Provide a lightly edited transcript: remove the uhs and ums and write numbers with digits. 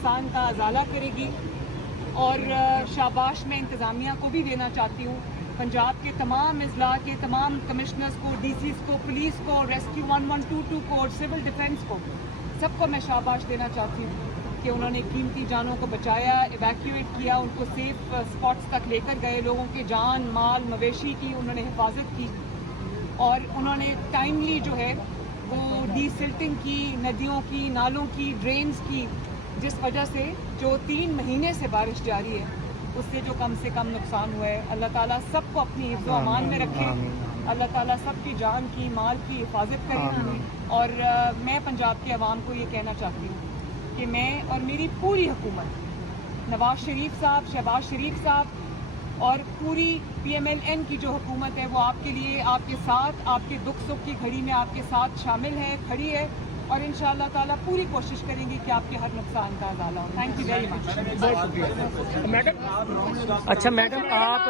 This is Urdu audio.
نقصان کا ازالہ کرے گی. اور شاباش میں انتظامیہ کو بھی دینا چاہتی ہوں, پنجاب کے تمام اضلاع کے تمام کمشنرز کو, ڈی سیز کو, پولیس کو, ریسکیو 1122 کو, سول ڈیفنس کو, سب کو میں شاباش دینا چاہتی ہوں کہ انہوں نے قیمتی جانوں کو بچایا, ایویکیویٹ کیا, ان کو سیف اسپاٹس تک لے کر گئے, لوگوں کے جان مال مویشی کی انہوں نے حفاظت کی, اور انہوں نے ٹائملی جو ہے وہ ڈی سلٹنگ کی, ندیوں کی, نالوں کی, ڈرینز کی, جس وجہ سے جو 3 مہینے سے بارش جاری ہے اس سے جو کم سے کم نقصان ہوا ہے. اللہ تعالیٰ سب کو اپنی حفظ و امان میں رکھے, اللہ تعالیٰ سب کی جان کی مال کی حفاظت کرے. اور میں پنجاب کے عوام کو یہ کہنا چاہتی ہوں کہ میں اور میری پوری حکومت, نواز شریف صاحب, شہباز شریف صاحب اور پوری PMLN کی جو حکومت ہے وہ آپ کے لیے, آپ کے ساتھ, آپ کے دکھ سکھ کی گھڑی میں آپ کے ساتھ شامل ہے, کھڑی ہے, اور انشاءاللہ تعالیٰ پوری کوشش کریں گی کہ آپ کے ہر نقصان کا ازالہ ہو. Thank you very much. اچھا میڈم آپ